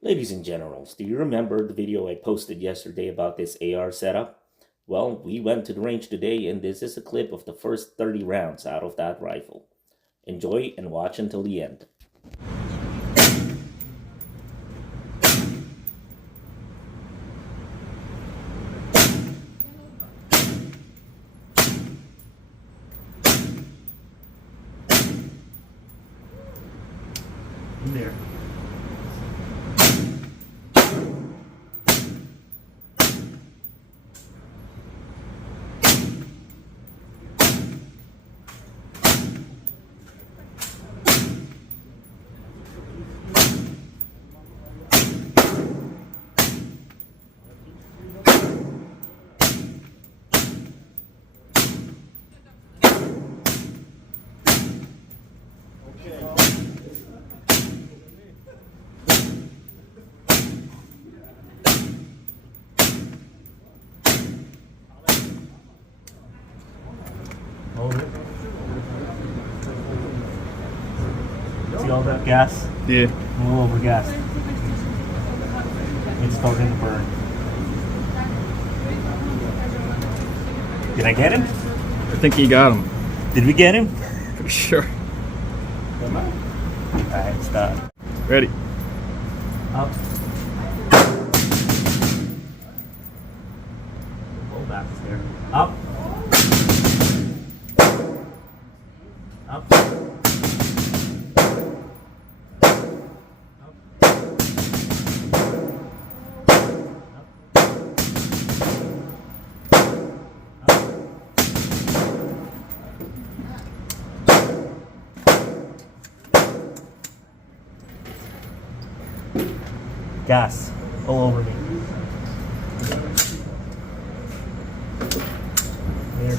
Ladies and generals, do you remember the video I posted yesterday about this AR setup? Well, we went to the range today and this is a clip of the first 30 rounds out of that rifle. Enjoy and watch until the end. In there. Hold it. See all that gas? Yeah. A little overgassed. It's starting to burn. Did I get him? I think you got him. Did we get him? Pretty sure. Alright, stop. Ready. Up. Roll back there. Up. Up. Gas all over me. There.